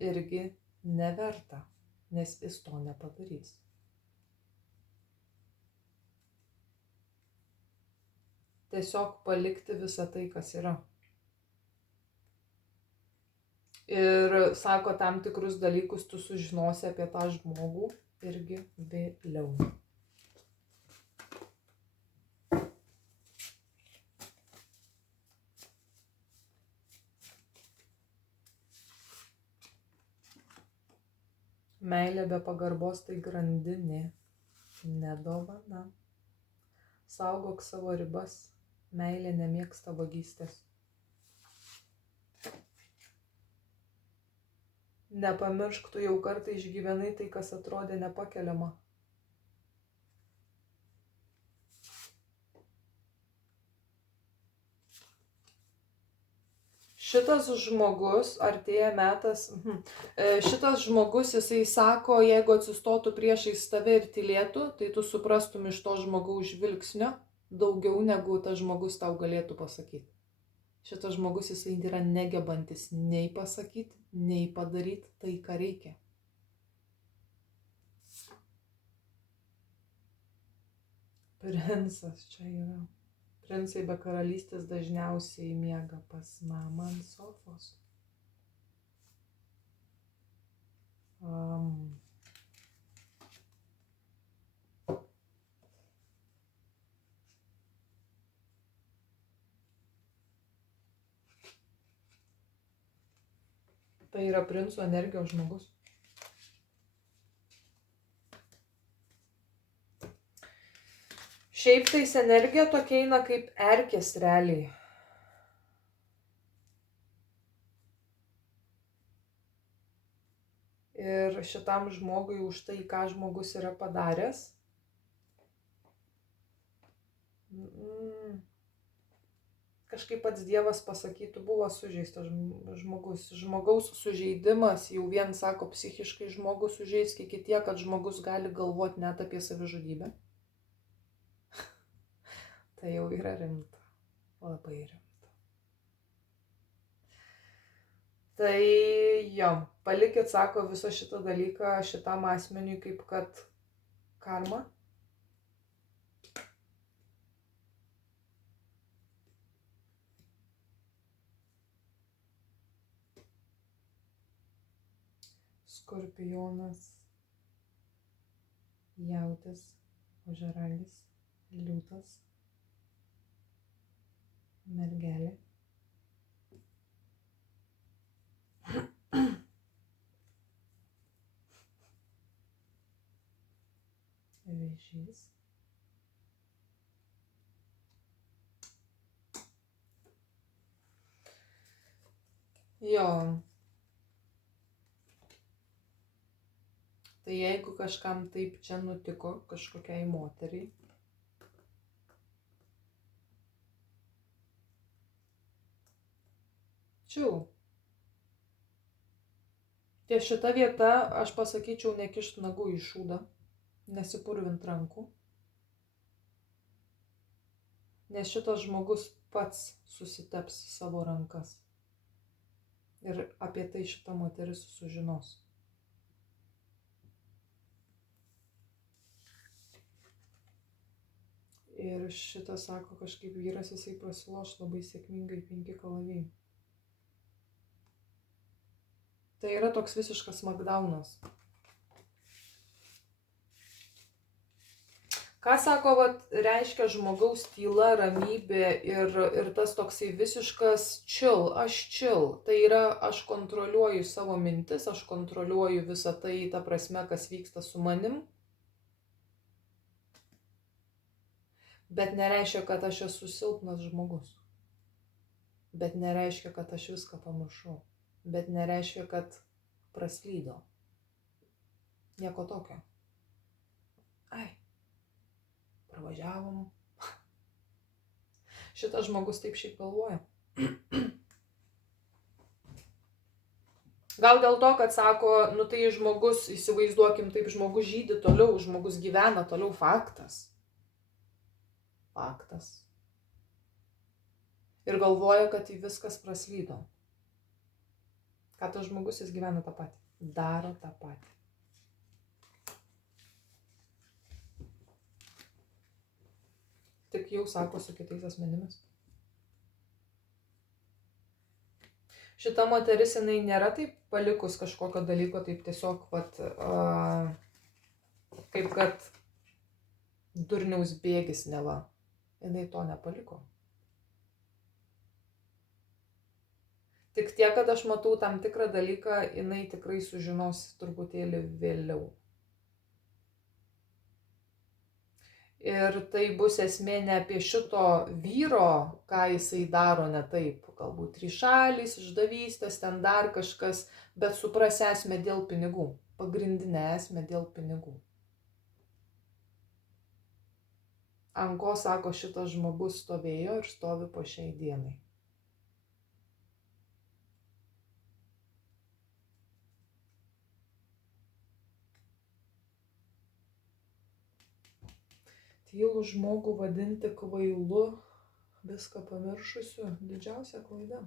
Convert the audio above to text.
irgi neverta, nes jis to nepadarys. Tiesiog palikti visą tai, kas yra. Ir sako, tam tikrus dalykus tu sužinosi apie tą žmogų irgi vėliau. Meilė be pagarbos tai grandinė, nedovana. Saugok savo ribas, meilė nemėgsta vagystės. Nepamiršk, tu jau kartą išgyvenai tai, kas atrodė nepakeliama. Šitas žmogus, artėja metas, šitas žmogus, jisai sako, jeigu atsistotų priešais tave ir tylėtų, tai tu suprastum iš to žmogaus žvilgsnio daugiau, negu tas žmogus tau galėtų pasakyti. Šitas žmogus, jisai yra negebantis nei pasakyti, nei padaryti tai, ką reikia. Princas čia yra. Princai be karalystės dažniausiai miega pas mamą ant sofos. Tai yra princo energijos žmogus. Šiaip tais energija tokia eina kaip erkės realiai. Ir šitam žmogui už tai, ką žmogus yra padaręs, kažkaip pats Dievas pasakytų, buvo sužeistas žmogus. Žmogaus sužeidimas jau vien, sako, psichiškai žmogus sužeis, iki tiek, kad žmogus gali galvoti net apie savižudybę. Tai jau yra rimta, labai rimta. Tai jo, palikit, sako, visą šitą dalyką šitam asmeniui kaip kad karma. Skorpionas, jautis, ožiaragis, liūtas, mergelė. Vėžys. Jo. Tai jeigu kažkam taip čia nutiko, kažkokiai moteriai, čiau. Ties šita vieta aš pasakyčiau nekišt nagų į šūdą, nesipurvint rankų, nes šitas žmogus pats susiteps savo rankas. Ir apie tai šita moteris sužinos. Ir šitas, sako, kažkaip vyras, jisai prasiloš labai sėkmingai 5 kalaviai. Tai yra toks visiškas smackdownas. Ką sako, reiškia žmogaus tyla, ramybė ir tas toksai visiškas chill, aš chill. Tai yra, aš kontroliuoju savo mintis, aš kontroliuoju visą tai, ta prasme, kas vyksta su manim. Bet nereiškia, kad aš esu silpnas žmogus. Bet nereiškia, kad aš viską pamiršau. Bet nereiškia, kad praslydo. Nieko tokio. Ai, pravažiavom. Šitas žmogus taip šiaip galvoja. Gal dėl to, kad sako, nu tai žmogus, įsivaizduokim, taip žmogus žydi toliau, žmogus gyvena toliau, faktas. Faktas. Ir galvoja, kad viskas praslydo. Ką tas žmogus, jis gyvena tą patį. Daro tą patį. Tik jau sako su kitais asmenimis. Šita moteris, jinai nėra taip palikus kažkokio dalyko, taip tiesiog, vat, kaip kad durniaus bėgis neva. Jinai to nepaliko. Tik tiek, kad aš matau tam tikrą dalyką, jinai tikrai sužinos truputėlį vėliau. Ir tai bus esmė ne apie šito vyro, ką jisai daro ne taip. Galbūt trišalis, išdavystės, ten dar kažkas, bet supras esmę dėl pinigų. Pagrindinę esmę dėl pinigų. Ant ko, sako, šitas žmogus stovėjo ir stovi po šiai dienai. Tylų žmogų vadinti kvailu, viską pamiršusiu, didžiausia klaida.